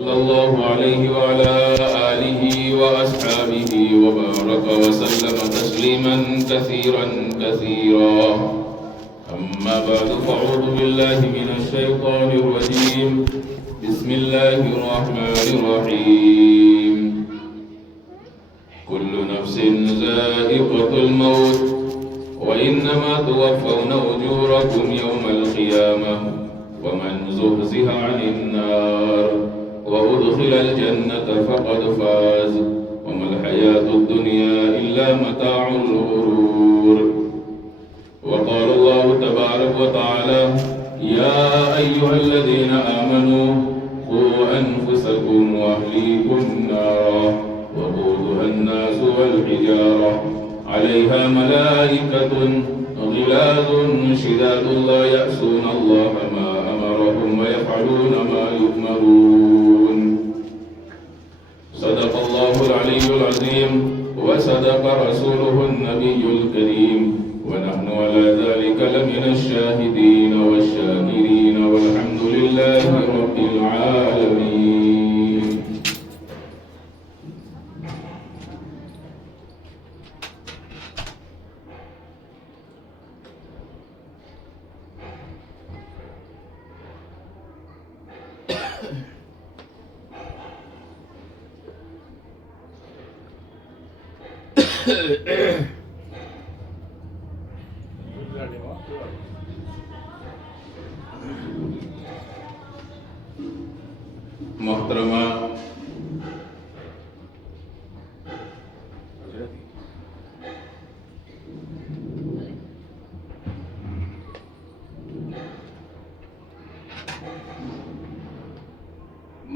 صلى الله عليه وعلى آله وأصحابه وبارك وسلم تسليما كثيرا كثيرا. أما بعد فأعوذ بالله من الشيطان الرجيم. بسم الله الرحمن الرحيم. كل نفس ذائقة الموت وإنما توفون أجوركم يوم القيامة ومن زحزح عن النار وأدخل الجنة فقد فاز وما الحياة الدنيا إلا متاع الغرور. وقال الله تبارك وتعالى: يا أيها الذين آمنوا قوا أنفسكم وأهليكم نارا وقودها الناس والحجارة عليها ملائكة غلاظ شداد لا يعصون الله ما أمرهم ويفعلون ما يؤمرون. صدق الله العلي العظيم وصدق رسوله النبي الكريم ونحن على ذلك لمن الشاهدين والشاكرين والحمد لله رب العالمين. मोहतरमा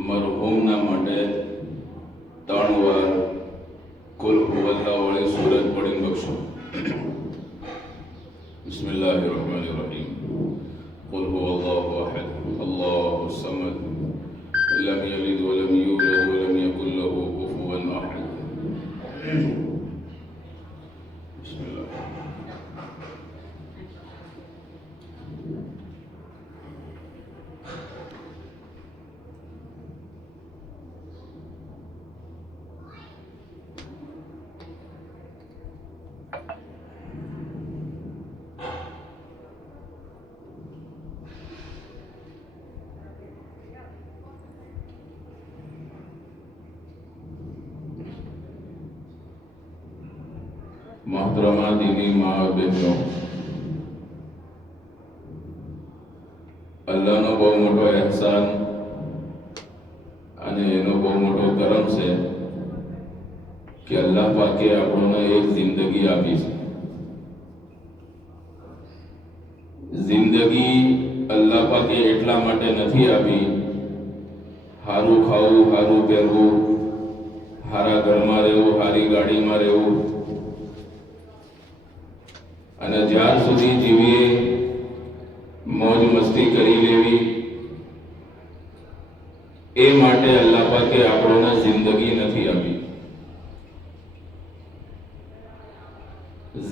मरहूमना માટે 3 વાર કુલ હુવલ્લાહ વાળી સૂરત પઢીને બક્ષો. બિસ્મિલ્લાહિર રહમાનિર રહીમ. કુલ હુવલ્લાહુ અહદ અલ્લાહુ સમદ لم يلد ولم يولد ولم يكن له كفوا احد. بسم الله. मोहतरमा दीनी माँ और बहनों, अल्लाह नो बहुत मोटो एहसान અને એનો બહુ મોટો કરમ છે કે અલ્લાહ પાકે આપણને એક જિંદગી આપી છે. જિંદગી અલ્લાહ પાકે એટલા માટે નથી આપી હારું ખાવું, હારું પહેરવું, હારા ઘરમાં રહેવું, હારી ગાડીમાં રહેવું અને જ્યાર સુધી જીવીએ મોજ મસ્તી કરી લેવી એ માટે અલ્લાહ પાકે આપણને જિંદગી નથી આપી.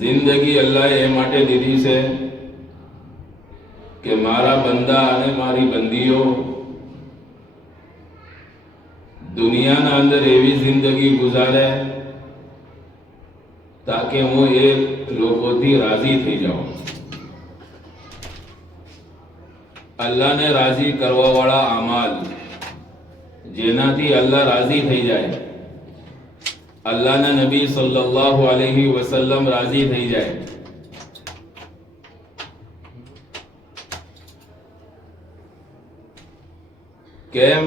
જિંદગી અલ્લાહે એ માટે દીધી છે કે મારા બંદા અને મારી બંદીઓ દુનિયાના અંદર એવી જિંદગી ગુજારે ताकि હું એ લોકોથી રાજી થઈ જાઉં. અલ્લાહને રાજી કરવા વાળા અમાલ જેનાથી અલ્લાહ રાજી થઈ જાય, અલ્લાહના નબી સલ્લલ્લાહુ અલૈહિ વસલ્લમ રાજી થઈ જાય. કેમ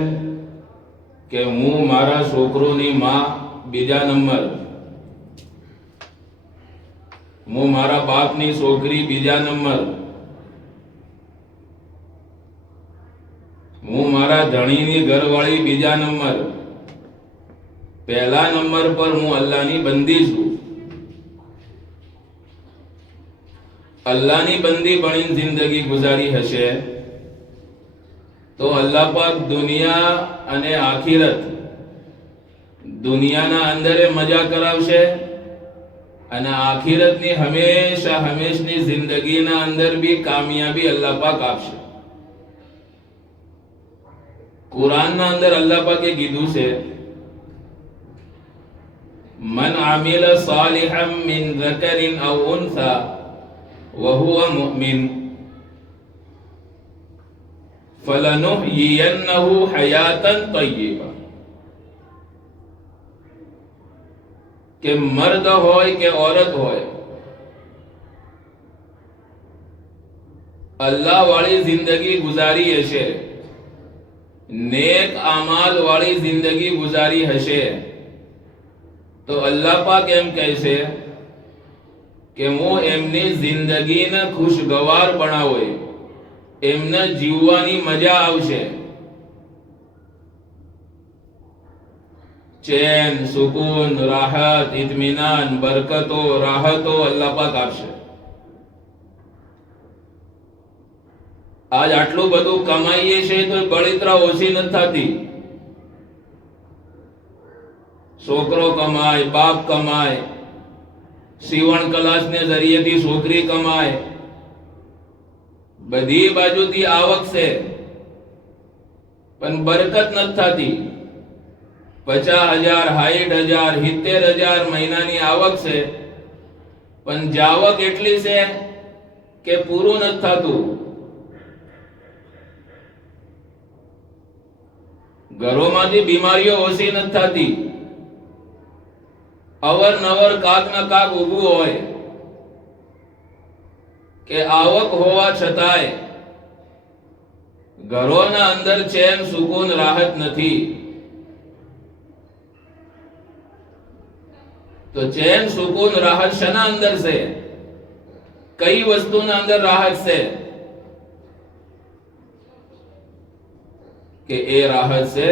કે હું મારા છોકરોની માં બીજા નંબર, હું મારા બાપની છોકરી બીજા નંબર, હું મારા ધણીની ઘરવાળી બીજા નંબર, પહેલા નંબર પર હું અલ્લાહની બંદી છું. અલ્લાહની બંદી બનીને જિંદગી ગુજારી હશે તો અલ્લાહ પાક દુનિયા અને આખિરત, દુનિયાના અંદરે મજા કરાવશે અને આખિરતની હંમેશા હંમેશની જિંદગીના અંદર બી કામયાબી અલ્લાહ પાક આપશે. કુરાનના અંદર અલ્લાહ પાકે કીધું છે, મન આમિલ સાલિહમ મિન ઝકરિન અવ ઉન્સા વહુવા મુમિન ફલનુહયિન્નહુ હયાતન તય્યબા, કે મર્દ હોય કે औरत હોય, અલ્લાહ વાળી જિંદગી ગુજારી હશે, નેક આમાલ વાળી જિંદગી ગુજારી હશે, તો અલ્લાહ પાક એમ કહેશે કે હું એમની જિંદગીને ખુશગવાર બનાવું, એમને જીવવાની મજા આવશે, ચેન, સુકૂન, રાહત, ઇત્મીનાન, બરકતો, રાહતો અલ્લાહ પાક આપશે. આજ આટલું બધું કમાઈએ છે તો બળતરા ઓછી નથી થતી. છોકરો કમાય, બાપ કમાય, સીવણ કલાસને જરિયેથી છોકરી કમાય, બધી બાજુથી આવક છે, પણ બરકત નથી થતી. 50,000, 60,000, 70,000 મહિનાની આવક છે, પણ જાવક એટલી છે કે પૂરું નથી થતું. ઘરોમાંથી બીમારીઓ ઓછી નથી થતી. અવરનવર કાક ના કાક ઊભું હોય કે આવક હોવા છતાંય ઘરોના અંદર ચેન, સુકૂન, રાહત નથી. તો ચેન, સુકૂન, રાહત શના અંદર છે? કઈ વસ્તુના અંદર રાહત છે? કે એ રાહત છે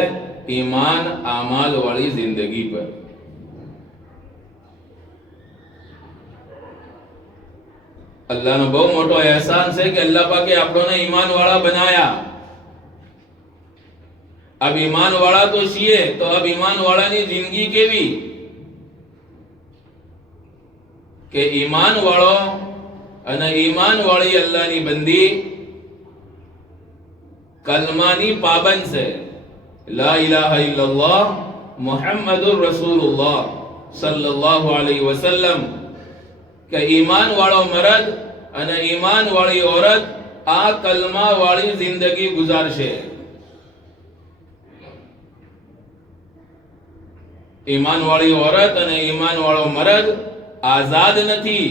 ઈમાન આમાલ વાળી જિંદગી પર. અલ્લાહનો બહુ મોટો એહસાન છે કે અલ્લાહ પાકે આપણને ઈમાન વાળા બનાયા. अब ईमान वाला तो છીએ, તો अब ईमान વાળાની જિંદગી કેવી? કે ઈમાન વાળો અને ઈમાન વાળી અલ્લાહની બંદી કલમાની પાબંદ છે. લા ઇલાહા ઇલ્લલ્લાહ મુહમ્મદુર રસૂલુલ્લાહ સલ્લલ્લાહુ અલૈહિ વસલ્લમ, કે ઈમાન વાળો મર્દ અને ઈમાન વાળી औरत આ કલમા વાળી જિંદગી ગુજારશે. ઈમાન વાળી औरत અને ઈમાન વાળો મર્દ આઝાદ નથી.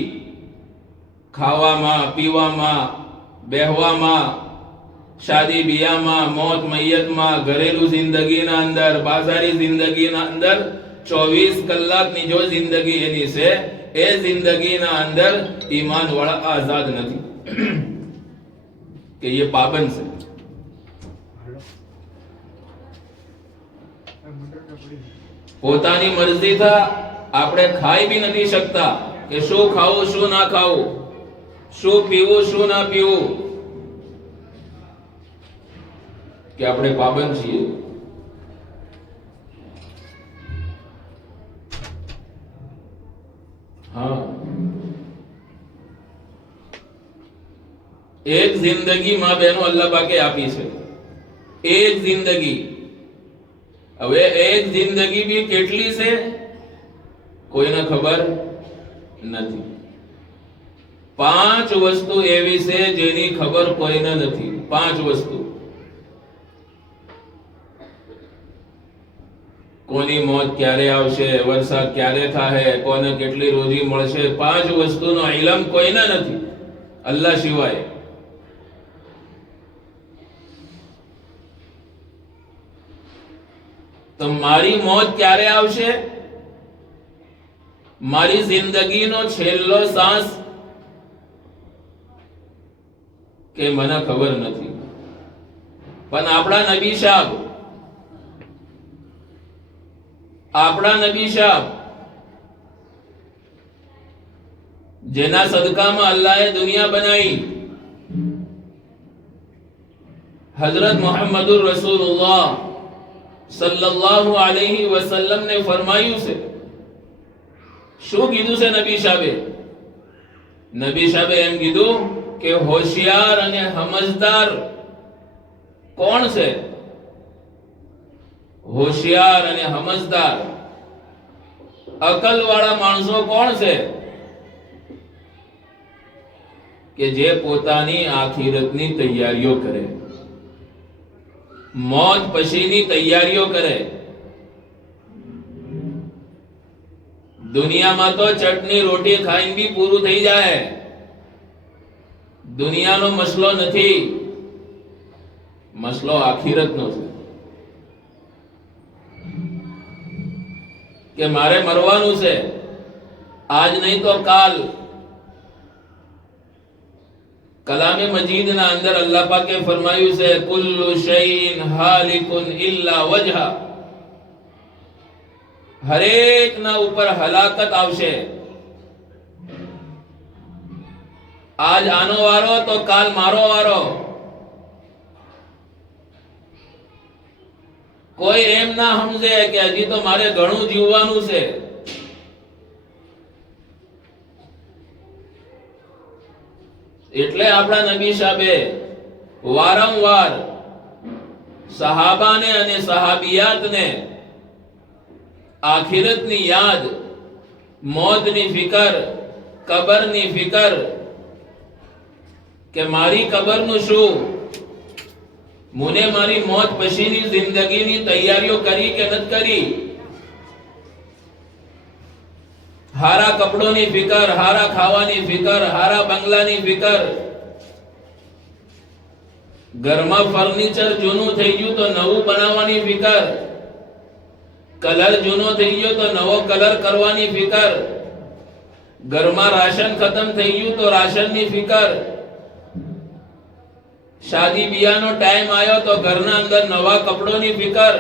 ખાવામાં, પીવામાં, બેહવામાં, શાદી બિયામાં, મોત મૈયતમાં, ઘરેલું જિંદગીના અંદર, બાજારી જિંદગીના અંદર 24 કલાકની જો જિંદગી એની છે, એ જિંદગીના અંદર ઈમાન વાળા આઝાદ નથી. કે ये पाबंद છે. પોતાની મરજીથી આપણે ખાઈ બી નથી શકતા કે શું ખાવું, શું ના ખાવું, શું પીવું, શું ના પીવું, કે આપણે પાબંદ છીએ. હા, એક જિંદગી માં બહેનો અલ્લાહ પાકે આપી છે. એક જિંદગી. હવે એક જિંદગી બી કેટલી છે કોઈને ખબર નથી. 5 વસ્તુ એવી છે જેની ખબર કોઈને નથી. 5 વસ્તુ. કોની મોત ક્યારે આવશે, વરસાદ ક્યારે થાય, કોને કેટલી રોજી મળશે, 5 વસ્તુનો ઇલમ કોઈને નથી અલ્લાહ સિવાય. તો મારી મોત ક્યારે આવશે, મારી જિંદગીનો છેલ્લો શ્વાસ, કે મને ખબર નથી. પણ આપણા નબી સાહેબ જેના સદકામાં અલ્લાહે દુનિયા બનાવી, હજરત મુહમ્મદુર રસૂલુલ્લાહ સલ્લલ્લાહુ અલૈહિ વસલ્લમ ને ફરમાયું છે. શું કીધું છે નબી સાહેબે? નબી સાહેબે એમ કીધું કે હોશિયાર અને સમજદાર કોણ છે? હોશિયાર અને સમજદાર અકલ વાળા માણસો કોણ છે? કે જે પોતાની આખિરતની તૈયારીઓ કરે, મોત પછીની તૈયારીઓ કરે. દુનિયામાં તો ચટણી રોટી ખાઈને બી પૂરું થઈ જાય. દુનિયાનો મસલો નથી, મસલો આખિરતનો છે. કે મારે મરવાનું છે, આજ નહીં તો કાલ. કલામે મજીદ ના અંદર અલ્લાહ પાકે ફરમાયું છે, કુલ્લુ શૈઇન હાલિકુન ઇલ્લા વજહા. હરેક ના ઉપર હલાકત આવશે. આજ આનો વારો તો કાલ મારો વારો. કોઈ એમ ના સમજે કે હજી તો મારે ઘણું જીવવાનું છે. એટલે આપણા નબી સાહેબે વારંવાર સહાબાને અને સહાબિયાતને આખિરતની યાદ, મોતની ફિકર, કબરની ફિકર, કે મારી કબરનું શું, મને મારી મોત પછીની જિંદગીની તૈયારીઓ કરી કે નથી કરી. હારા કપડોની ફિકર, હારા ખાવાની ફિકર, હારા બંગલાની ફિકર. ઘરમાં ફર્નિચર જૂનું થઈ ગયું તો નવું બનાવવાની ફિકર. કલર જૂનો થઈ ગયો તો નવો કલર કરવાની ફિકર. ઘરમાં રાશન ખતમ થઈ ગયું તો રાશનની ફિકર. શાદી બિયાનો ટાઈમ આવ્યો તો ઘરના અંદર નવા કપડોની ફિકર.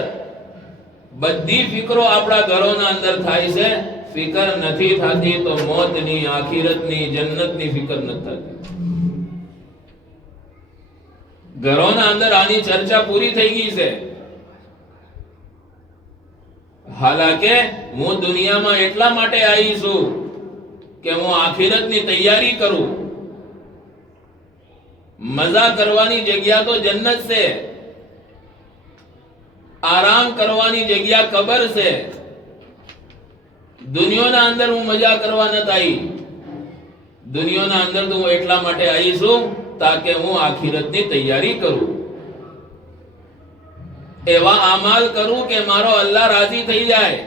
બધી ફિકરો આપણા ઘરોના અંદર થાય છે. ફિકર નથી થતી તો મોતની, આખિરતની, જન્નતની ફિકર નથી થતી. ઘરોના અંદર આની ચર્ચા પૂરી થઈ ગઈ છે. હાલાકે હું દુનિયામાં એટલા માટે આવી છું કે હું આખિરતની તૈયારી કરું. મજા કરવાની જગ્યા તો જન્નત છે, આરામ કરવાની જગ્યા કબર છે. દુનિયાના અંદર હું મજા કરવા નથી આવી. દુનિયાના અંદર તો હું એટલા માટે આવી છું તાકે હું આખિરતની તૈયારી કરું, એવા આમાલ કરું કે મારો અલ્લાહ રાજી થઈ જાય.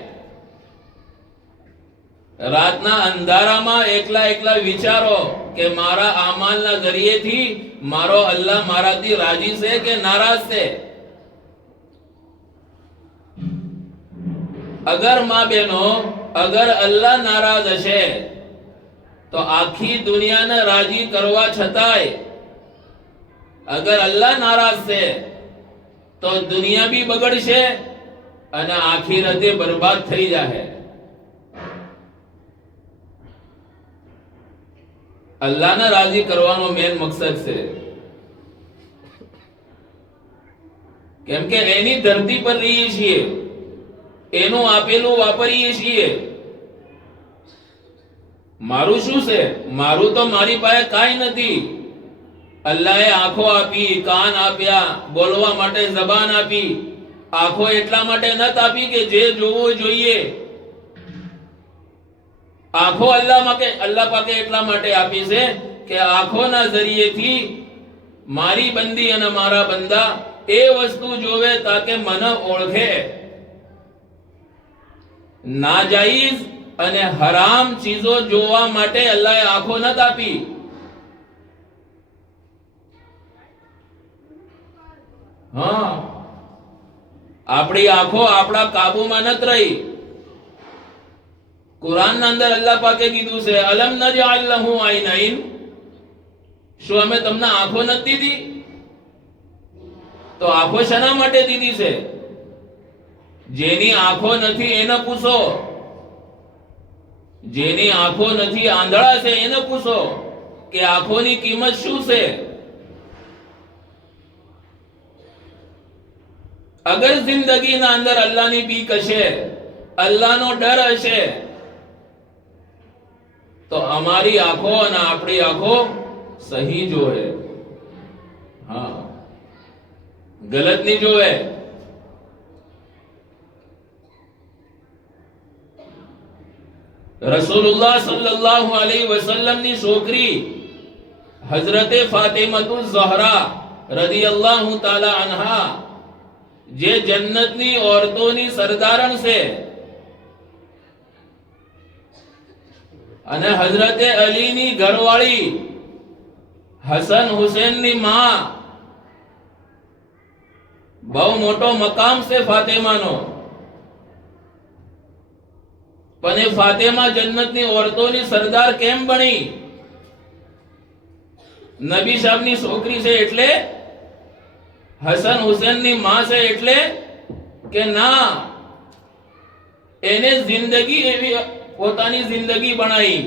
રાતના અંધારામાં એકલા એકલા વિચારો કે મારા આમાલના જરીએથી મારો અલ્લાહ મારાથી રાજી છે કે નારાજ છે. અગર માં બહેનો, અગર અલ્લાહ નારાજ હશે તો આખી દુનિયાને રાજી કરવા છતાંય, અગર અલ્લાહ નારાજ છે તો દુનિયા બી બગડશે અને આખિરતે બરબાદ થઈ જાય. અલ્લાહને રાજી કરવાનો મેન મકસદ છે. કેમ કે એની ધરતી પર રહીએ છીએ, એનું આપેલું વાપરીએ છીએ. મારું શું છે? મારું તો મારી પાસે કાંઈ નથી. અલ્લાહે આંખો આપી, કાન આપ્યા, બોલવા માટે જબાન આપી. આંખો એટલા માટે નથી આપી કે જે જોવું જોઈએ. આંખો અલ્લાહ પાકે એટલા માટે આપી છે કે આંખોના જરીએથી મારી બંદી અને મારા બંદા એ વસ્તુ જોવે તાકે મને ઓળખે. નાજાયઝ અને હરામ ચીજો જોવા માટે અલ્લાહે આંખો નથી આપી. હા, આપણી આંખો આપણા કાબુમાં નથી રહી. કુરાનના અંદર અલ્લાહ પાકે કીધું છે, અલમ નજઅલ લહુ આઈનૈન. શું અમે તમને આંખો નથી દીધી? તો આંખો શેના માટે દીધી છે? જેની આંખો નથી એને પૂછો. જેની આંખો નથી, આંધળા છે, એને પૂછો કે આંખોની કિંમત શું છે. અગર જિંદગીના અંદર અલ્લાહની બીક હશે, અલ્લાહનો ડર હશે, તો અમારી આંખો અને આપણી આંખો સહી જોવે. હા, ગલત નહીં જોવે. રસૂલુલ્લાહ સલ્લલ્લાહુ અલૈહિ વસલ્લમ ની છોકરી હઝરતે ફાતિમતુ ઝહરા રદિયલ્લાહુ તાલા અન્હા જે જન્નતની औरतोની સરદારણ છે, અને હઝરતે અલીની ઘરવાળી હસન હુસૈનની માં, બહુ મોટો મકામ છે ફાતિમાનો. પણ એ ફાતિમા જન્નતની औरतोની સરદાર કેમ બની? નબી સાહેબની છોકરી છે એટલે, હસન હુસૈનની માં છે એટલે કે ના, એને જિંદગી એવી પોતાની જિંદગી બનાવી,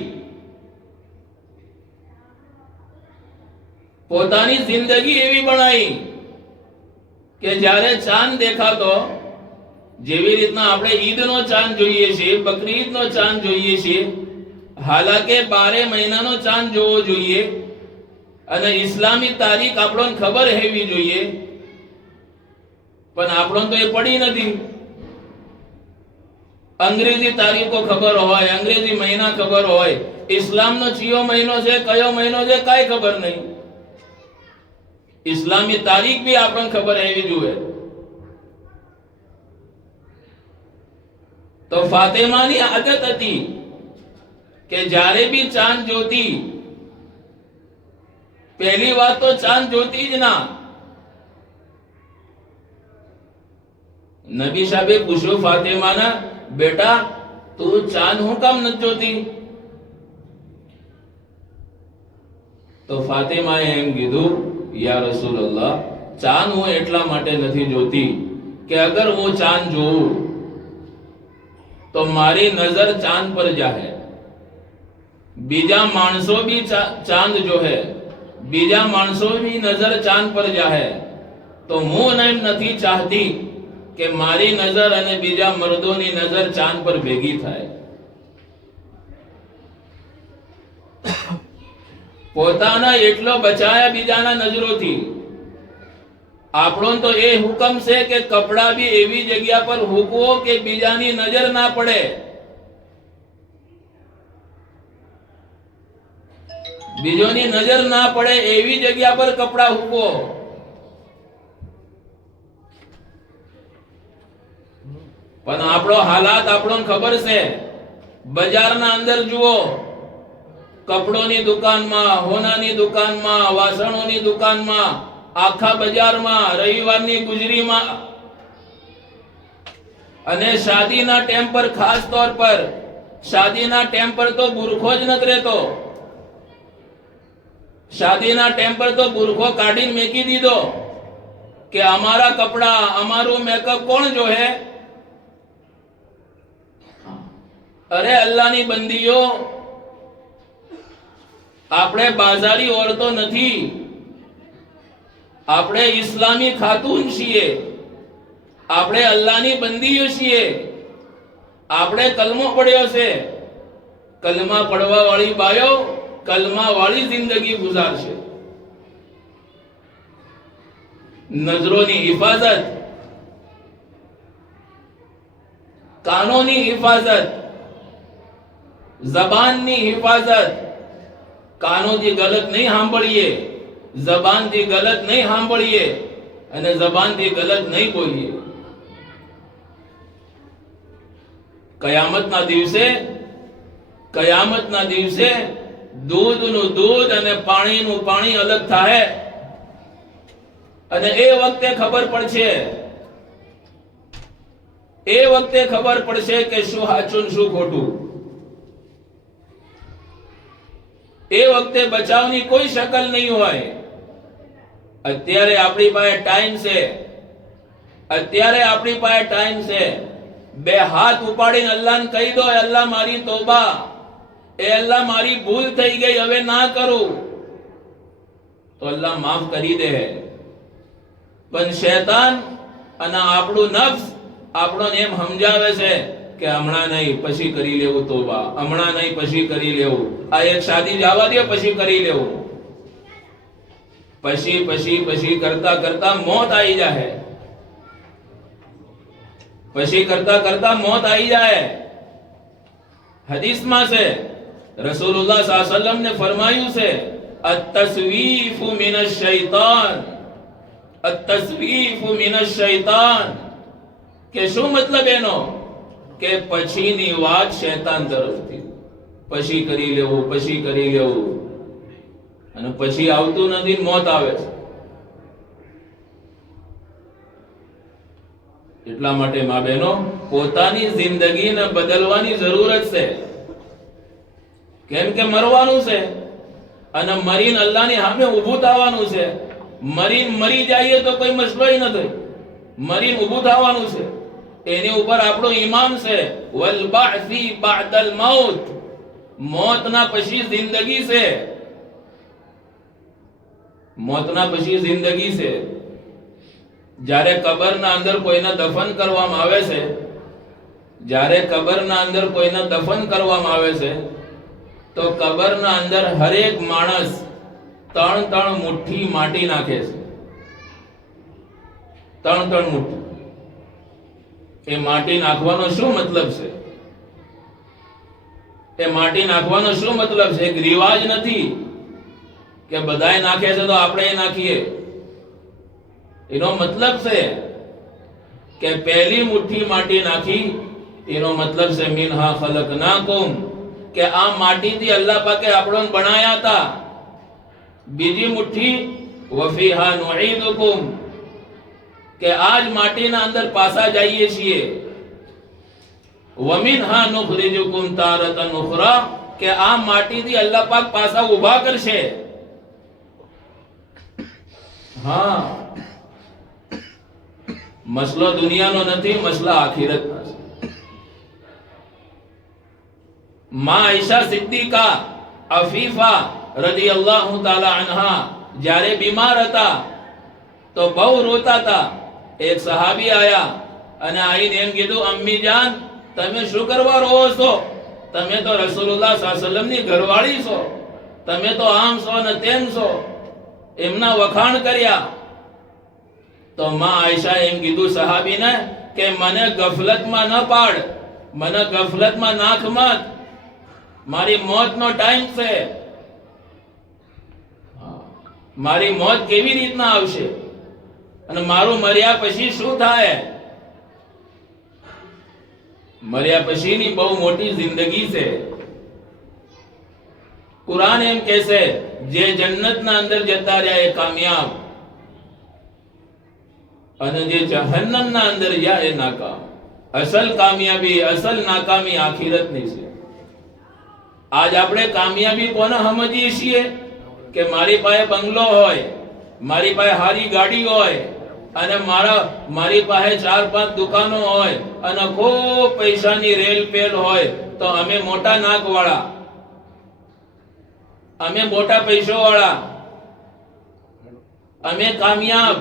પોતાની જિંદગી એવી બનાવી કે જ્યારે ચાંદ દેખાતો, જેવી રીતના આપણે ઈદનો ચાંદ જોઈએ છીએ, બકરી ઈદનો ચાંદ જોઈએ છીએ, હાલાકે 12 મહિનાનો ચાંદ જોવો જોઈએ, અને ઇસ્લામી તારીખ આપણને ખબર હોવી જોઈએ, પણ આપણને તો એ પડી નથી. અંગ્રેજી તારીખો ખબર હોય, અંગ્રેજી મહિના ખબર હોય, ઇસ્લામનો કયો મહિનો છે કયો મહિનો છે કાંઈ ખબર નહીં. ઇસ્લામી તારીખ બી આપણને ખબર હોવી જોઈએ. તો ફાતિમાની આદત હતી કે જ્યારે બી ચાંદ જોતી, પહેલી વાત તો ચાંદ જોતી જ ના. નબી સાહેબે પૂછ્યું ફાતિમાના, બેટા તું ચાંદ હું કામ નથી જોતી? તો ફાતિમાએ એમ કીધું, યા રસૂલલ્લાહ, ચાંદ હું એટલા માટે નથી જોતી કે અગર હું ચાંદ જોઉં તો મારી નજર ચાંદ પર જાહે, બીજા માણસો બી ચાંદ જોહે, બીજા માણસો બી નજર ચાંદ પર જાહે, તો હું નથી ચાહતી કે મારી નજર અને બીજા મર્દોની નજર ચાંદ પર ભેગી થાય. પોતાના એટલો બચાયા બીજાના નજરોથી. આપણો તો એ હુકમ છે કે કપડા બી એવી જગ્યા પર હૂકવો કે બીજાની નજર ના પડે. બીજોની નજર ના પડે એવી જગ્યા પર કપડા હૂકવો. પણ આપણો હાલાત આપણને ખબર છે. બજારના અંદર જુઓ, કપડોની દુકાનમાં, હોનાની દુકાનમાં, વાસણોની દુકાનમાં, આખા બજારમાં, રવિવારની ગુજરીમાં, અને શાદીના ટાઈમ પર, ખાસ તौर પર શાદીના ટાઈમ પર તો બુરખો જ નથી રહેતો. શાદીના ટાઈમ પર તો બુરખો કાઢીને મેકી દીધો કે અમારા કપડા, અમારું મેકઅપ કોણ જોહે? અરે અલ્લાહની બંદીઓ, આપણે બાજારી औरतो નથી, આપણે ઇસ્લામી ખાતુન છીએ, આપણે અલ્લાહની બંદીઓ છીએ. આપણે કલમો પડ્યો છે. કલમા પડવા વાળી બાયો કલમા વાળી જિંદગી ગુજારશે. નજરોની હિફાજત, કાનોની હિફાજત, જબાનની હિફાજત. કાનોથી ગલત નહીં સાંભળીએ, જબાનથી ગલત નહીં સાંભળીએ, અને જબાનથી ગલત નહીં બોલીએ. કયામતના દિવસે દૂધનું દૂધ અને પાણીનું પાણી અલગ થાય, અને એ વખતે ખબર પડશે કે શું સાચું શું ખોટું. એ વખતે બચાવની કોઈ શકલ નહીં હોય. અત્યારે આપણી પાસે ટાઈમ છે. બે હાથ ઉપાડીને અલ્લાહને કહી દો, અલ્લાહ મારી તોબા, એ અલ્લાહ મારી ભૂલ થઈ ગઈ, હવે ના કરું, તો અલ્લાહ માફ કરી દે. પણ શૈતાન અને આપણું નફ્સ આપણને એમ સમજાવે છે કે હમણાં નહીં, પછી કરી લેવું તોબા, હમણાં નહીં, પછી કરી લેવું, આ એક શાદી જવા દે, પછી કરી લેવું. પછી કરતા કરતા મોત આવી જાય. પછી કરતા કરતા મોત આવી જાય. હદીસમાં છે, રસૂલુલ્લાહ સલ્લલ્લાહુ અલૈહિ વસલ્લમ ને ફરમાયું છે, અત-તસ્વીફુ મિનશ શૈતાન, અત-તસ્વીફુ મિનશ શૈતાન. કે શું મતલબ એનો? કે પછીની વાત શૈતાન તરફથી. પછી કરી લેવું, પછી કરી લેવું, અને પછી આવતું નથી, મોત આવે છે. એટલા માટે મા બહેનો, પોતાની જિંદગીને બદલવાની જરૂરત છે. કેમ કે મરવાનું છે, અને મરીને અલ્લાહની સામે ઊભું થવાનું છે. મરીને મરી જઈએ તો કોઈ મસલો નથી, મરીને ઊભું થવાનું છે. એની ઉપર આપણું ઈમાન છે. વલ બાઅસી બાદલ મૌત, મોતના પછી જિંદગી છે. મોતના પછી જિંદગી છે. જ્યારે કબરના અંદર કોઈને દફન કરવામાં આવે છે, જ્યારે કબરના અંદર કોઈને દફન કરવામાં આવે છે, તો કબરના અંદર હરેક માણસ 3 મુઠ્ઠી માટી નાખે છે. 3 મુઠ્ઠી. એ માટી નાખવાનો શું મતલબ છે? એ માટી નાખવાનો શું મતલબ છે? એક રિવાજ નથી કે બધાય નાખે છે તો આપણે નાખીએ. એનો મતલબ છે કે પહેલી મુઠ્ઠી માટી નાખી, એનો મતલબ છે મિનહા ખલકનાકુમ, કે આ માટીથી અલ્લાહ પાકે આપણને બનાયા હતા. બીજી મુઠ્ઠી વફીહા નુઈદુકુમ, કે આજ માટીના અંદર પાછા જઈએ છીએ. વમિનહા નુખરિજુકુમ તારતન ઉખરા, કે આ માટીથી અલ્લાહ પાક પાછા ઊભા કરશે. હા, મસલો દુનિયાનો નથી, મસલા આખિરતનો છે. માં આયશા સિદ્દીકા અફીફા રદિયલ્લાહુ તાલા અન્હા જ્યારે બીમાર હતા તો બહુ રોતા હતા. એક સહાબી આયા અને આઈને એમ કીધું, અમ્મી જાન, તમે શું કરવા રોવો છો? તમે તો રસૂલુલ્લાહ સલ્લલ્લાહુ અલૈહિ વસલ્લમની ઘરવાળી છો, તમે તો આમ છો ને તેમ છો. એમના વખાણ કર્યા. તો માં આયશા એમ કીધું સહાબીને કે મને ગફલતમાં ન પાડ, મને ગફલતમાં નાખ મત, મારી મોતનો ટાઈમ છે. મારી મોત કેવી રીતના આવશે અને મારું મર્યા પછી શું થાય? મર્યા પછીની બહુ મોટી જિંદગી છે. કુરાન એમ કહેશે, જે જન્નતના અંદર જતા રહ્યા એ કામયાબ, અને જે જહન્નમના અંદર ગયા એ નાકામ. અસલ કામયાબી, અસલ નાકામી આખિરતની છે. આજ આપણે કામયાબી કોને સમજીએ છીએ? કે મારી પાસે બંગલો હોય, મારી પાસે સારી ગાડી હોય, અને મારી પાસે 4-5 દુકાનો હોય, અને ખૂબ પૈસાની રેલ પેલ હોય, તો અમે મોટા નાક વાળા, અમે મોટા પૈસો વાળા, અમે કામયાબ.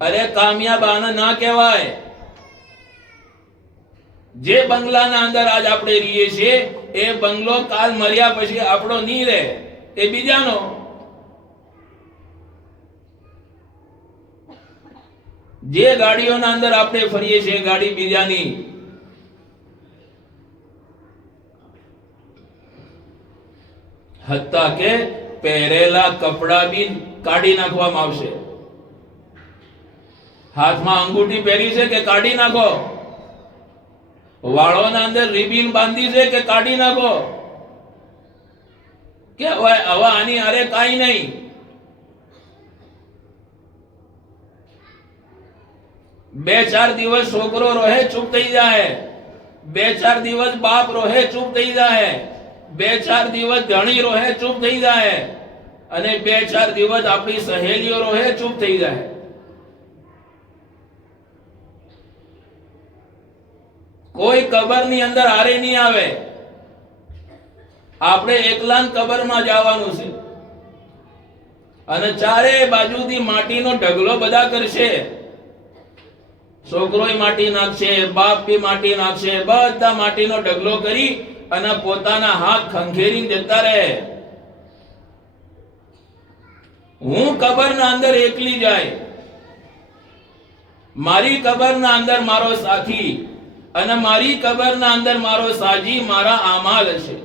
અરે કામયાબ આને ના કહેવાય. જે બંગલાના અંદર આજ આપણે રહીએ છીએ, એ બંગલો કાલ મર્યા પછી આપણો નહીં રહે, એ બીજાનો. જે ગાડીઓના અંદર આપણે ફરીએ છીએ, ગાડી બીજાની. હત્તા કે પહેરેલા કપડા બી કાઢી નાખવામાં આવશે. હાથમાં અંગૂઠી પહેરી છે કે કાઢી નાખો. વાળોના અંદર રિબીન બાંધી છે કે કાઢી નાખો. કે હવે આની હારે કાઈ નહીં. 2-4 દિવસ છોકરો રોહે ચૂપ થઈ જાય, 2-4 દિવસ બાપ રોહે ચૂપ થઈ જાય, 2-4 દિવસ ધણી રોહે ચૂપ થઈ જાય, અને 2-4 દિવસ આપણી સહેલીઓ રોહે ચૂપ થઈ જાય. કોઈ કબરની અંદર હારે નહીં આવે. આપણે એકલા કબરમાં જવાનું છે, અને ચારે બાજુથી માટીનો ઢગલો બધા કરશે. છોકરોય માટી નાખશે, બાપ બી માટી નાખશે, બધા માટીનો ઢગલો કરી અને પોતાના હાથ ખંખેરીને જતા રહે. હું કબરના અંદર એકલી જાય, મારી કબરના અંદર મારો સાથી, અને મારી કબરના અંદર મારો સાજી મારા આમાલ હશે.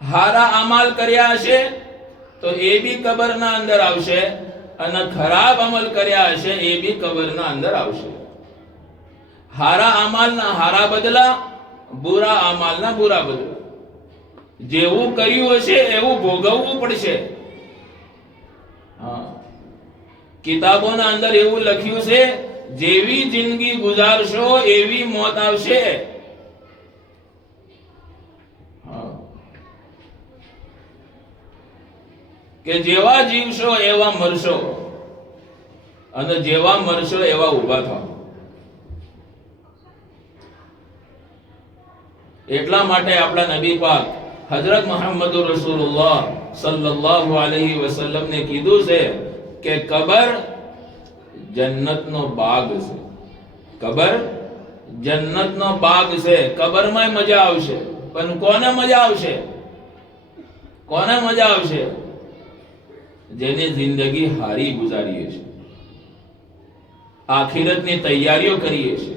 હારા અમાલ કર્યા હશે તો એ બી કબરના અંદર આવશે, અને ખરાબ અમલ કર્યા હશે એ બી કબરના અંદર આવશે. હારા અમાલના હારા બદલા, બુરા અમાલના બુરા બદલા. જેવું કર્યું હશે એવું ભોગવવું પડશે. હા, કિતાબોના અંદર એવું લખ્યું છે, જેવી જિંદગી ગુજારશો એવી મોત આવશે. કે જેવા જીવશો એવા મરશો, અને જેવા મરશો એવા ઊભા થાઓ. એટલા માટે આપણા નબી પાક હજરત મુહમ્મદુર રસૂલુલ્લાહ સલ્લલ્લાહુ અલૈહિ વસલ્લમ ને કીધું છે કે કબર જન્નતનો બાગ છે. કબર જન્નતનો બાગ છે. કબરમાં મજા આવશે, પણ કોને મજા આવશે? કોને મજા આવશે? જેને જિંદગી હારી ગુજારીએ છે, આખિરતની તૈયારીઓ કરીએ છે.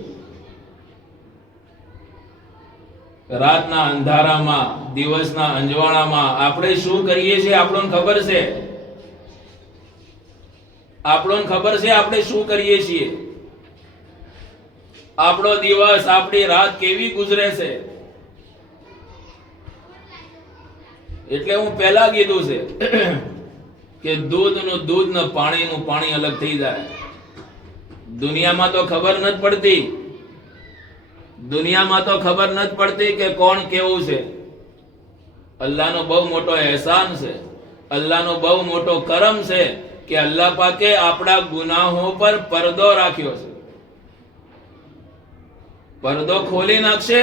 રાતના અંધારામાં, દિવસના અંજવાળામાં આપણે શું કરીએ છીએ આપણને ખબર છે. આપણને ખબર છે આપણે શું કરીએ છીએ. આપણો દિવસ, આપણી રાત કેવી ગુજરે છે. એટલે હું પહેલા કીધું છે કે દૂધનું દૂધ ને પાણીનું પાણી અલગ થઈ જાય. દુનિયામાં તો ખબર નથી પડતી. દુનિયામાં તો ખબર નથી પડતી કે કોણ કેવું છે. અલ્લાહનો બહુ મોટો એહસાન છે, અલ્લાહનો બહુ મોટો કરમ છે કે અલ્લાહ પાકે આપણા ગુનાહો પર પડદો રાખ્યો છે. પડદો ખોલી નાખશે.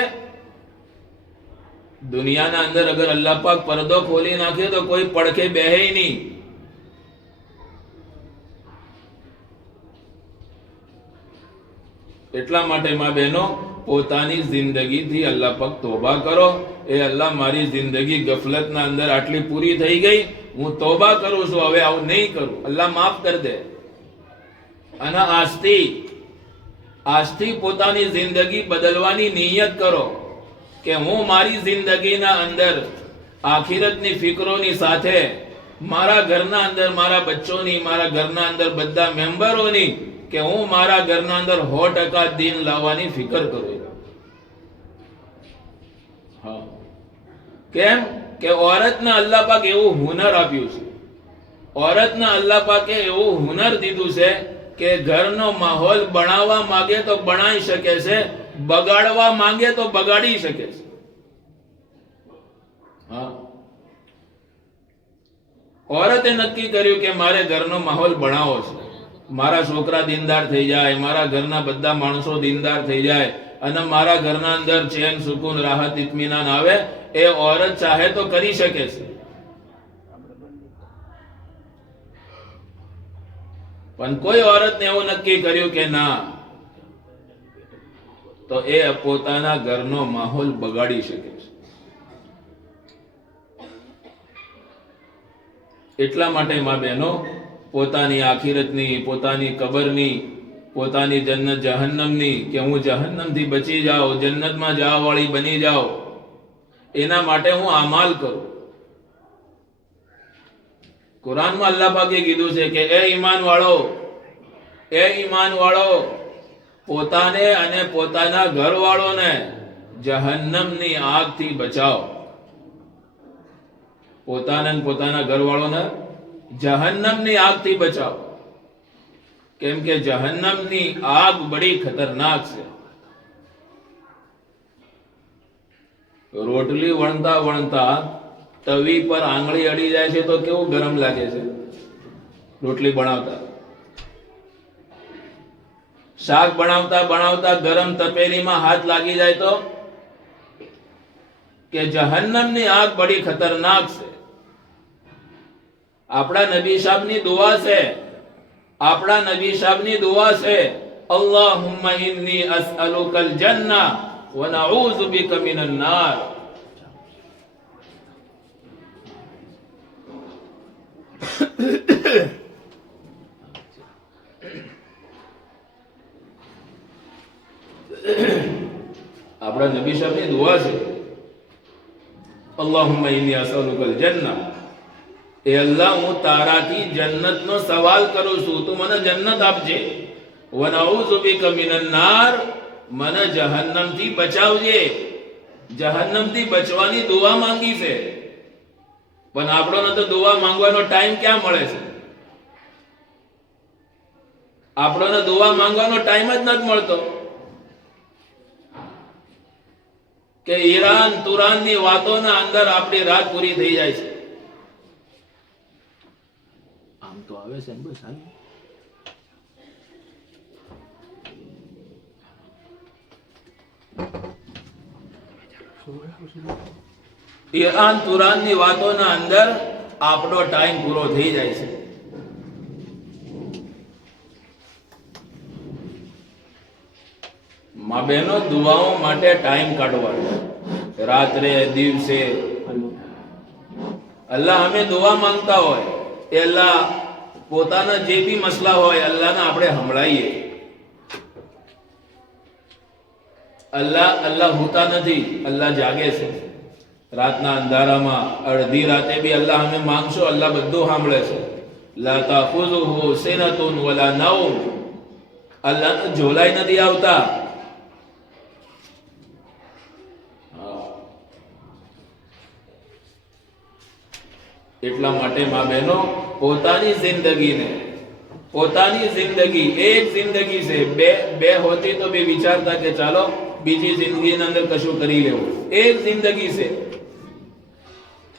દુનિયાના અંદર અગર અલ્લાહ પાક પડદો ખોલી નાખે તો કોઈ પડખે બેહે નહીં. એટલા માટે માં બહેનો, પોતાની જિંદગીથી અલ્લાહ પાક તોબા કરો. એ અલ્લાહ, મારી જિંદગી ગફલતના અંદર આટલી પૂરી થઈ ગઈ, હું તોબા કરું છું, હવે આવું નહીં કરું. અલ્લાહ માફ કરી દે. અને આજથી પોતાની જિંદગી બદલવાની નિયત કરો કે હું મારી જિંદગીના અંદર આખિરતની ફિકરોની સાથે મારા ઘરના અંદર મારા બચ્ચોની, મારા ઘરના અંદર બધા મેમ્બરોની, કે હું મારા ઘરના અંદર 100% દીન લાવવાની ફિકર કરું. હા, કેમ કે औरतને અલ્લાહ પાક એવું હુનર આપ્યું છે. औरतને અલ્લાહ પાકે એવું હુનર દીધું છે કે ઘરનો માહોલ બનાવવા માંગે તો બનાવી શકે છે, બગાડવા માંગે તો બગાડી શકે છે. હા, औरते નક્કી કર્યું કે મારે ઘરનો માહોલ બનાવવો છે. મારા છોકરા દીનદાર થઈ જાય, મારા ઘરના બધા માણસો દીનદાર થઈ જાય, અને મારા ઘરના અંદર ચેન, સુકૂન, રાહત, ઇત્મીનાન આવે. એ औरत ચાહે તો કરી શકે છે. પણ કોઈ औरतને એવું નક્કી કર્યું કે ના, તો એ પોતાના ઘરનો માહોલ બગાડી શકે છે. એટલા માટે માં બહેનો, પોતાની આખિરતની, પોતાની કબરની, પોતાની જન્નત જહન્નમની, કે હું જહન્નમથી બચી જાઉં, જન્નતમાં જવા વાળી બની જાઉં, એના માટે હું અમાલ કરું. કુરાનમાં અલ્લાહ પાકે કીધું છે કે એ ઈમાન વાળો, પોતાને અને પોતાના ઘરવાળોને જહન્નમની આગથી બચાવો. પોતાને અને પોતાના ઘરવાળોને જહન્નમની આગથી બચાવો. કેમ કે જહન્નમની આગ બડી ખતરનાક છે. રોટલી વણતા વણતા તવી પર આંગળી અડી જાય છે તો કેવું ગરમ લાગે છે. રોટલી બનાવતા, શાક બનાવતા બનાવતા ગરમ તપેલીમાં હાથ લાગી જાય તો કે જહન્નમની આગ બડી ખતરનાક છે. આપણા નબી સાહેબની દુઆ છે, આપણા નબી સાહેબની દુઆ છે, અલ્લાહુમ્મા ઇન્ની અસઅલુકલ જન્નહ વ નઉઝુ બિક મિનન નાર. આપણા નબી સાહેબની દુઆ છે, અલ્લાહુમ્મા ઇન્ની અસઅલુકલ જન્નહ, એ અલ્લાહ હું તારાથી જન્નતનો સવાલ કરું છું, તું મને જન્નત આપજે. વ નઉઝુ બિકા મિનન નાર, મને જહન્નમથી બચાવજે. જહન્નમથી બચવાની દુઆ માંગી છે, પણ આપણને તો દુઆ માંગવાનો ટાઈમ ક્યાં મળે છે? આપણને દુઆ માંગવાનો ટાઈમ જ નથી મળતો. કે ઈરાન તુરાનની વાતોના અંદર આપણી રાત પૂરી થઈ જાય છે. આમ તો આવે છે ને બસ હાલ. ઈરાન તુરાનની વાતોના અંદર આપણો ટાઈમ પૂરો થઈ જાય છે. માં બહેનો, દુઆઓ માટે ટાઈમ કાઢવાનો, રાત્રે દિવસે. અલ્લાહ અમે દુઆ માંગતા હોય, એ અલ્લાહ પોતાના જે બી મસલા હોય અલ્લાહને આપણે સંભળાઈએ. અલ્લાહ હોતા નથી, અલ્લાહ જાગે છે. રાતના અંધારામાં અડધી રાતે બી અલ્લાહ અમે માંગશો, અલ્લાહ બધું સાંભળે છે. લા તાખુઝુહુ સિનતુન વલા નૌમ, અલ્લાહને ઝોલાઈ નથી આવતા. એટલા માટે માં બહેનો, પોતાની જિંદગી એક જિંદગી છે, બે હોતી તો બે વિચારતા કે ચાલો બીજી જિંદગીની અંદર કશું કરી લેવું. એક જિંદગી છે,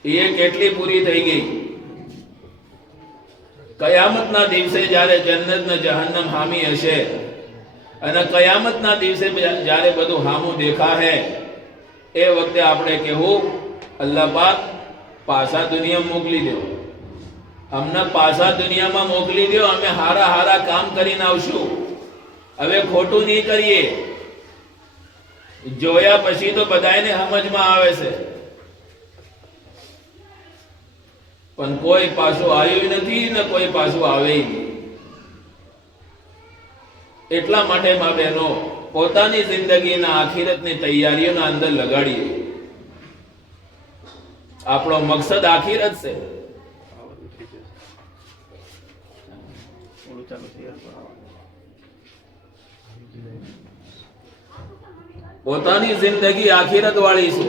એ કેટલી પૂરી થઈ ગઈ. કયામતના દિવસે જ્યારે જન્નત ને જહન્નમ હામી હશે, અને કયામતના દિવસે જ્યારે બધું હામું દેખાશે, એ વખતે આપણે કહેવું, અલ્લાહ પાક પાછા દુનિયા મોકલી દો, અમને પાછા દુનિયામાં મોકલી દો, અમે હારા કામ કરીને આવશું, હવે ખોટું નહીં કરીએ. જોયા પછી તો બધાને સમજમાં આવે છે, પણ કોઈ પાછું આવ્યું નથી ને કોઈ પાછું આવે નહીં. એટલા માટે માં બહેનો, પોતાની જિંદગીના આખિરતની તૈયારીઓના અંદર લગાડીએ. આપણો મકસદ આખિરત છે. પોતાની જિંદગી આખિરત વાળી છે,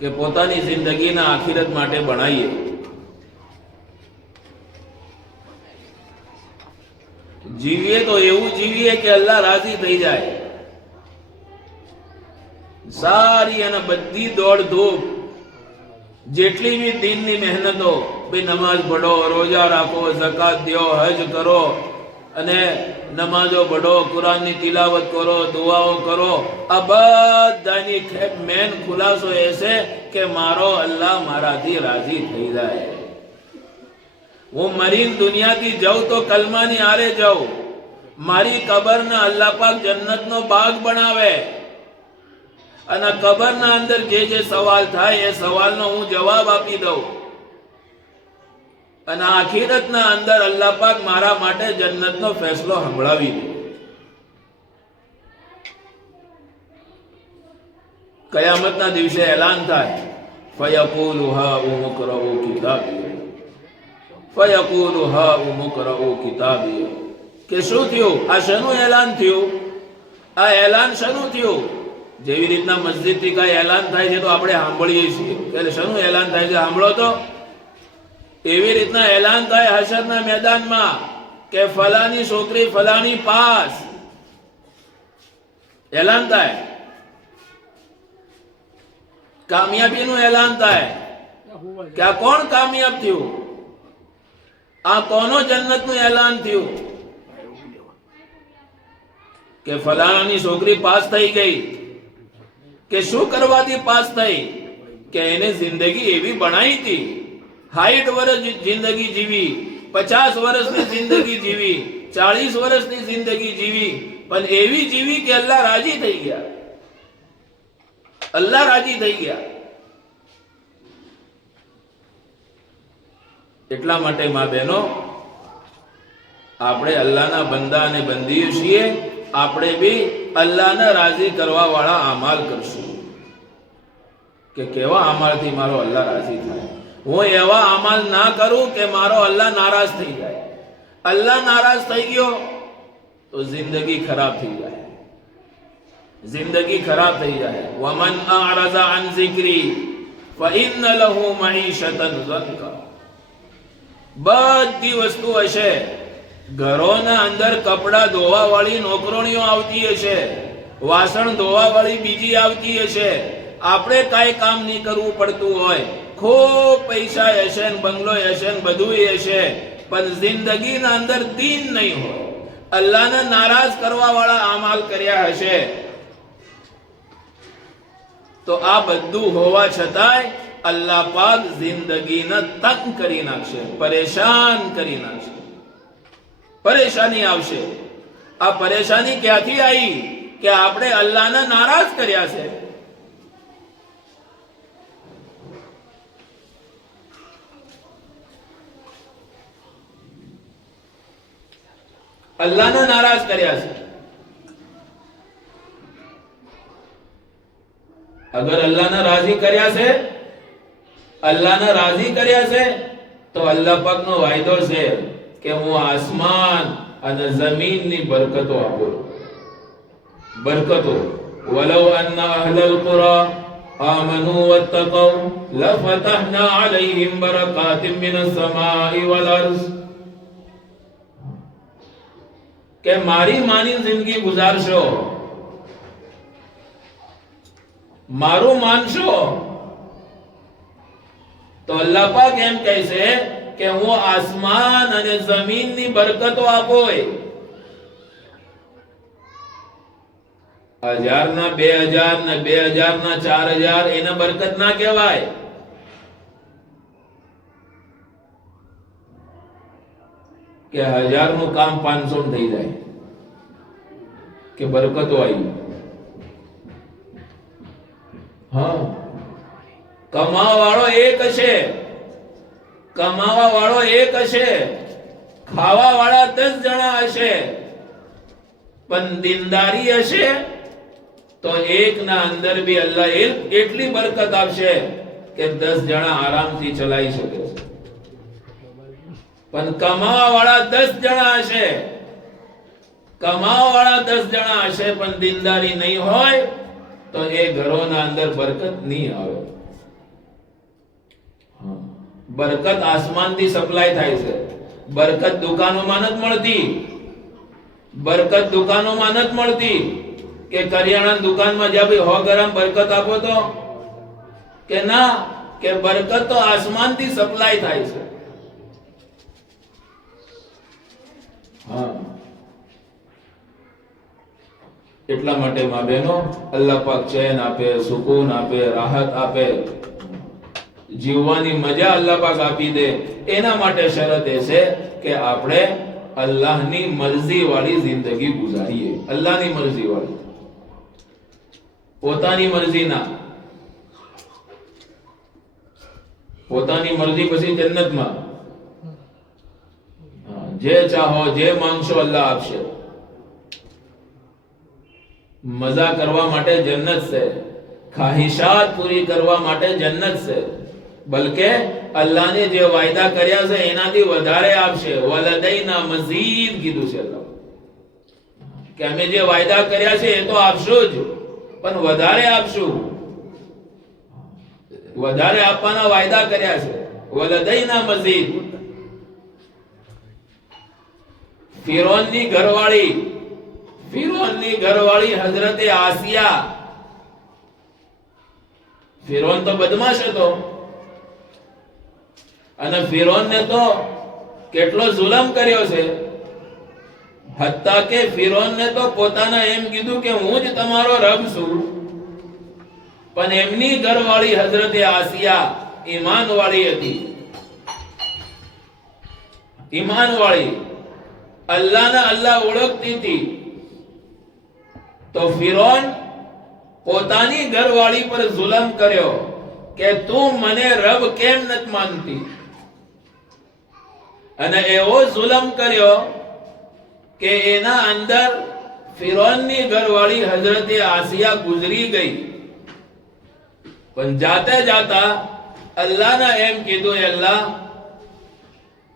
કે પોતાની જિંદગીના આખિરત માટે બનાવીએ. જીવીએ તો એવું જીવીએ કે અલ્લાહ રાજી થઈ જાય. સારી અને બધી દોડ ધૂપ, જેટલી બી દીનની મહેનતો, ભાઈ નમાઝ પઢો, રોજા રાખો, ઝકાત દો, હજ કરો, અને નમાજો પઢો, કુરાનની તિલાવત કરો, દુઆઓ કરો, આ બધાની મેન ખુલાસો એ છે કે મારો અલ્લાહ મારાથી રાજી થઈ જાય. હું મરીને દુનિયાથી જાઉં તો કલમાની આરે જાઉં, મારી કબરના અલ્લાહ પાક જન્નતનો બાગ બનાવે, અને કબરના અંદર જે સવાલ થાય એ સવાલનો હું જવાબ આપી દઉં, અને આખિરતના અંદર અલ્લાહ પાક મારા માટે જન્નતનો ફેસલો સંભળાવી દે. કયામતના દિવસે એલાન થાય, ફયકૂલુ હા ઉમકરઉ કિતાબી, ફયકૂલુ હા ઉમકરઉ કિતાબી. કે શું થયું? આ શેનું એલાન થયું? આ એલાન શેનું થયું? જેવી રીતના મસ્જિદથી કઈ એલાન થાય છે તો આપણે સાંભળીએ છીએ, એટલે શેનું એલાન થાય છે સાંભળો તો. એવી રીતના એલાન થાય હશરના મેદાનમાં કે ફલાની છોકરી ફલાની પાસ, એલાન થાય. કામયાબીનું એલાન થાય કે આ કોણ કામયાબ થયું, આ કોનો જન્નતનું એલાન થયું, કે ફલાણાની છોકરી પાસ થઈ ગઈ. કે શું કરવાથી પાસ થઈ? કે એને જિંદગી એવી બનાવી હતી, 60 વર્ષ જિંદગી જીવી, 50 વર્ષની જિંદગી જીવી, 40 વર્ષની જિંદગી જીવી, પણ એવી જીવી કે અલ્લાહ રાજી થઈ ગયા. અલ્લાહ રાજી થઈ ગયા. એટલા માટે માં બહેનો, આપણે અલ્લાહના બંદા અને બંદીઓ છીએ. આપણે બી અલ્લાહને રાજી કરવા વાળા અમાલ કરશું કે કેવા અમાલથી મારો અલ્લાહ રાજી થાય. હું એવા અમાલ ના કરું કે મારો અલ્લાહ નારાજ થઈ જાય. અલ્લાહ નારાજ થઈ ગયો તો જિંદગી ખરાબ થઈ જાય, જિંદગી ખરાબ થઈ જાય. વમન અરઝા અન ઝિક્રી ફઇન્ન લહુ મઈશતન ઝંકા. બધી વસ્તુ હશે, ઘરોના અંદર કપડા ધોવા વાળી નોકરોણીઓ આવતી હશે, વાસણ ધોવા વાળી બીજી આવતી હશે, આપણે કાંઈ કામ નહીં કરવું પડતું હોય, ખૂબ પૈસા હશે ને બંગલો હશે ને બધું હશે, પણ જિંદગીના અંદર દીન નહીં હોય, અલ્લાહને નારાજ કરવા વાળા અમાલ કર્યા હશે, તો આ બધું હોવા છતાંય અલ્લાહ પાક જિંદગીને તંગ કરી નાખશે, પરેશાન કરી નાખશે, પરેશાની આવશે. આ પરેશાની ક્યાંથી આવી કે આપણે અલ્લાહને નારાજ કર્યા છે. અલ્લાહને નારાજ કર્યા છે. અગર અલ્લાહને રાજી કર્યા છે, અલ્લાહને રાજી કર્યા છે, તો અલ્લાહ પાકનો વાયદો છે કે હું આસમાન અને જમીનની બરકતો આપું. બરકતો વલૌ અન્ના અહલલ કુરા આમનુ વત્તકૌ લફતહના અલૈહિમ બરકાતિમ મિનસ સમાઈ વલ અર્ઝ. કે મારી માની જિંદગી ગુજારશો, મારું માનશો, તો અલ્લાહ પાક એમ કહે છે કે હું આસમાન અને જમીનની બરકતો આપો. 1000 ના 2000 ને 2000 ના 4000 એને બરકત ના કહેવાય. કે 1000 નું કામ 500 થઈ જાય કે બરકતો આવી. હા, કમાવા વાળો એક હશે, કમાવા વાળો એક હશે, ખાવા વાળા 10 જણા હશે, પણ દીનદારી હશે તો એક ના અંદર બી અલ્લાહ એટલી બરકત આપશે કે 10 જણા આરામથી ચલાવી શકે છે. પણ કમાવા વાળા 10 જણા હશે, કમાવા વાળા 10 જણા હશે, પણ દીનદારી નહીં હોય તો એ ઘરોના અંદર બરકત નહીં આવે. બરકત આસમાનથી સપ્લાય થાય છે. બરકત દુકાનોમાં નથી મળતી. બરકત દુકાનોમાં નથી મળતી કે કરિયાણા દુકાનમાં જ્યાં ભાઈ 100 ગ્રામ બરકત આપો તો કે ના, કે બરકત તો આસમાનથી સપ્લાય થાય છે. હા, એટલા માટે માં બહેનો, અલ્લાહ પાક ચેન આપે, સુકૂન આપે, રાહત આપે, જીવવાની મજા અલ્લાહ પાક આપી દે. એના માટે શરત એ છે કે આપણે અલ્લાહની મરજી વાળી જિંદગી ગુજારીએ. અલ્લાહની મરજી વાળી, પોતાની મરજી ના. પોતાની મરજી પછી જન્નતમાં જે ચાહો, જે માંગશો અલ્લાહ આપશે. મજા કરવા માટે જન્નત છે, ખ્વાહિશાત પૂરી કરવા માટે જન્નત છે, બલકે અલ્લાહને જે વાયદા કર્યા છે એનાથી વધારે આપશે. વલદૈના મઝીદ કીધું છે અલ્લાહ કે અમે જે વાયદા કર્યા છે એ તો આપશું જ, પણ વધારે આપશું. વધારે આપવાના વાયદા કર્યા છે. વલદૈના મઝીદ. ફિરૌનની ઘરવાળી હઝરતે આસિયા. ફિરૌન તો બદમાશ હતો અને ફિરૌનને તો કેટલો જુલમ કર્યો છે. હત્તા કે ફિરૌનને તો પોતાના એમ કીધું કે હું જ તમારો રબ છું. પણ એમની ઘરવાળી હઝરતે આસિયા ઈમાનવાળી હતી. ઈમાનવાળી, અલ્લાહને અલ્લાહ ઓળખતી હતી. તો ફિરૌન પોતાની ઘરવાળી પર જુલમ કર્યો કે તું મને રબ કેમ નથી માનતી, અને એવો જુલમ કર્યો કે એના અંદર ફિરૌનની ઘરવાળી હઝરતે આસિયા ગુજરી ગઈ, પણ જાતે જાતા અલ્લાહના એમ કીધું, અલ્લાહ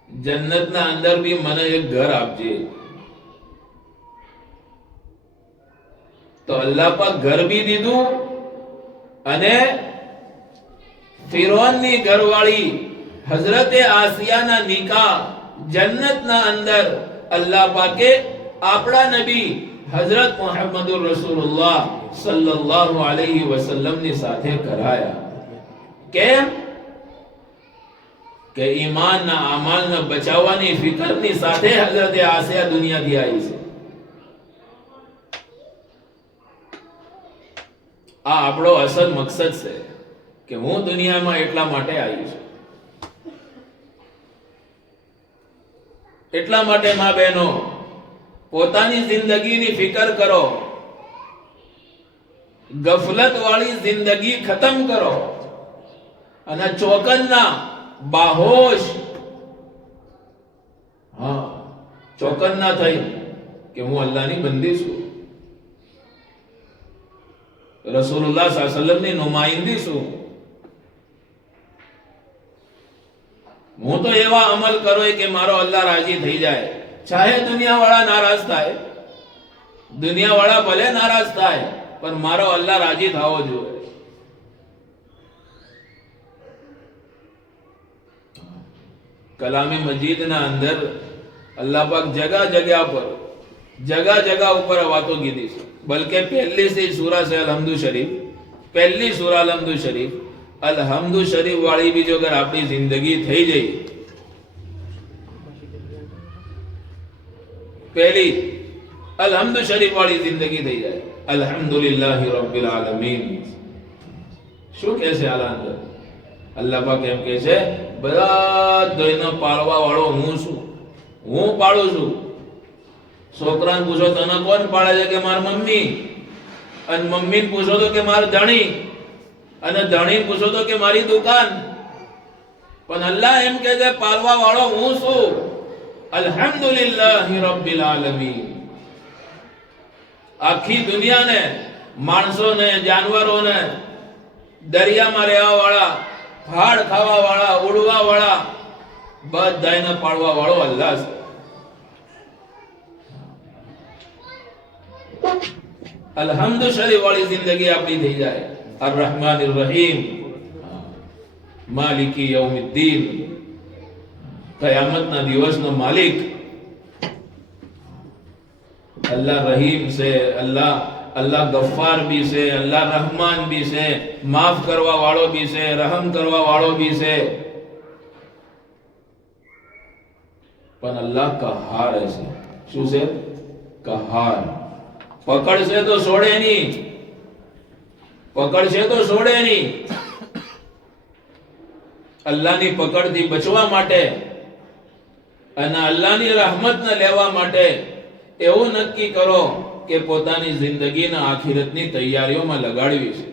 જન્નતના અંદર બી મને એક ઘર આપજે. તો અલ્લાહ પાક ઘર બી દીધું અને ફિરૌનની ઘરવાળી હઝરતે આસિયાના નિકાહ જન્નતના અંદર અલ્લાહ પાકે આપણા નબી હઝરત મુહમ્મદુર રસૂલુલ્લાહ સલ્લલ્લાહુ અલૈહિ વસલ્લમ ની સાથે કરાયા. કેમ કે ઈમાનના અમાલને બચાવવાની ફિકરની સાથે હઝરતે આસિયા દુનિયાથી આવી છે. આ આપણો અસલ મકસદ છે કે હું દુનિયામાં એટલા માટે આવી છું. એટલા માટે મા બહેનો પોતાની જિંદગીની ફિકર કરો, ગફલત વાળી જિંદગી ખતમ કરો અને ચોકન્ના બાહોશ, ચોકન્ના થઈ કે હું અલ્લાહની બંદી છું, રસૂલુલ્લાહ સલ્લલ્લાહુ અલૈહિ વસલ્લમની નુમાઇંદી છું. હું તો એવા અમલ કરો કે મારો અલ્લાહ રાજી થઈ જાય, ચાહે દુનિયા વાળા નારાજ થાય, દુનિયા વાળા ભલે નારાજ થાય, પણ મારો અલ્લાહ રાજી થવો જોઈએ. કલામી મજીદના અંદર અલ્લાહ પાક જગા જગા ઉપર વાતો કીધી છે. બલકે પહેલી सी सूरा से अलहम्दु शरीफ, पहली सूरा अलहम्दु शरीफ, अलहम्दु शरीफ वाली भी जो अगर अपनी जिंदगी થઈ ગઈ, पहली अलहम्दु शरीफ वाली जिंदगी થઈ જાય, अल्हम्दुलिल्लाहि रब्बिल आलमीन. શું કહે છે આલા અંદર? અલ્લાહ પાક એમ કહે છે બધાને પાળવા વાળો હું છું, હું પાળું છું. છોકરાને પૂછો તને કોણ પાળે છે કે મારી મમ્મી, અને મમ્મીને પૂછો તો કે મારા ધણી, અને ધણીને પૂછો તો કે મારી દુકાન. પણ અલ્લાહ એમ કહે છે પાળવા વાળો હું છું. અલ્હમ્દુલિલ્લાહિ રબ્બિલ આલમીન. આખી દુનિયાને, માણસોને, જાનવરોને, દરિયામાં રહેવા વાળા, ફાડ ખાવા વાળા, ઉડવા વાળા, બધાને પાળવા વાળો અલ્લાહ છે. અલ્હમ્દુ શરીફ વાળી જિંદગી આપણી થઈ જાય. અર रहमान रहीम, માલિકી યૌમિદ્દીન, કયામતના દિવસનો માલિક અલ્લાહ રહીમ છે, અલ્લાહ ગફ્ફાર બી છે, અલ્લાહ रहमान બી છે, માફ કરવા વાળો બી છે, રહમ કરવા વાળો બી છે. પણ અલ્લાહ કહાર છે. શું છે? કહાર. પકડશે તો છોડે નહીં, પકડશે તો છોડે નહીં. અલ્લાહની પકડથી બચવા માટે અને અલ્લાહની રહમતને લેવા માટે એવું નક્કી કરો કે પોતાની જિંદગીના આખિરતની તૈયારીઓમાં લગાડવી છે.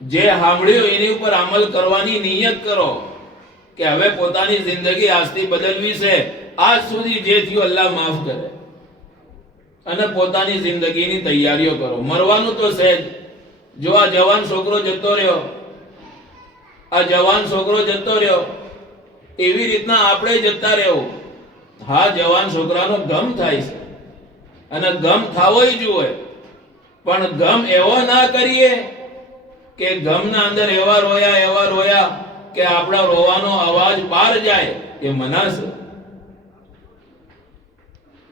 જે સાંભળ્યું એની ઉપર અમલ કરવાની નિયત કરો કે હવે પોતાની જિંદગી આજથી બદલવી છે. આજ સુધી જે થયું અલ્લાહ માફ કરે, અને પોતાની જિંદગીની તૈયારીઓ કરો. મરવાનું તો છે જ. જો આ જવાન છોકરો જતો રહ્યો, આ જવાન છોકરો જતો રહ્યો, એવી રીતના આપણે જતા રહેવું. હા, જવાન છોકરાનો ગમ થાય છે અને ગમ થાવોય જોઈએ, પણ ગમ એવો ના કરીએ કે ગમના અંદર એવા રોયા કે આપણા રોવાનો અવાજ બહાર જાય. એ મનાશે.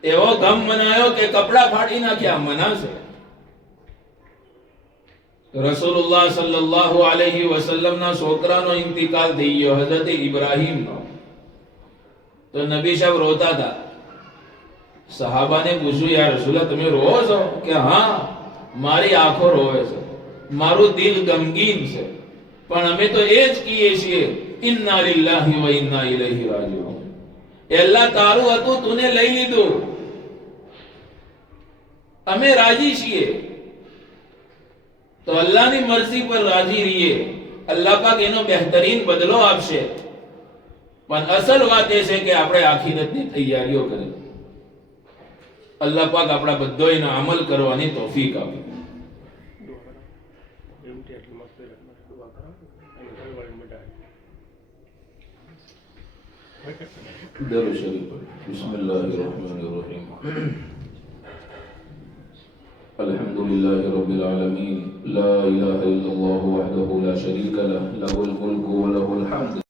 એવો ગમ મનાયો કે કપડા ફાડી નાખ્યા, મનાશે. રસૂલુલ્લાહ સલ્લલ્લાહુ અલૈહિ વસલ્લમના છોકરાનો ઇંતિકાલ થઈ ગયો, હઝરત ઇબ્રાહીમનો. તો નબી સાહેબ રોતા હતા. સહાબાને પૂછ્યું, યા રસૂલલ્લાહ તમે રોવો છો? કે હા, મારી આંખો રોવે છે, મારું દિલ ગમગીન છે, પણ અમે તો એ જ કહીએ છીએ ઇન્ના લિલ્લાહી વ ઇન્ના ઇલૈહિ રાજીઉન. અલ્લાહ તારું હતું, તુને લઈ લીધું, અમે રાજી છીએ. તો અલ્લાહની મરજી પર રાજી રહીએ, અલ્લાહ પાક એનો બહેતરીન બદલો આપશે. પણ અસલ વાત એ છે કે આપણે આખિરતની તૈયારીઓ કરીએ. અલ્લાહ પાક આપણા બધાયને અમલ કરવાની તૌફીક આપે. દરૂદ શરીફ પઢો. બિસ્મિલ્લાહિર રહમાનિર રહીમ. الحمدلله رب العالمين لا إله إلا الله وحده لا شريك له له الملك وله الحمد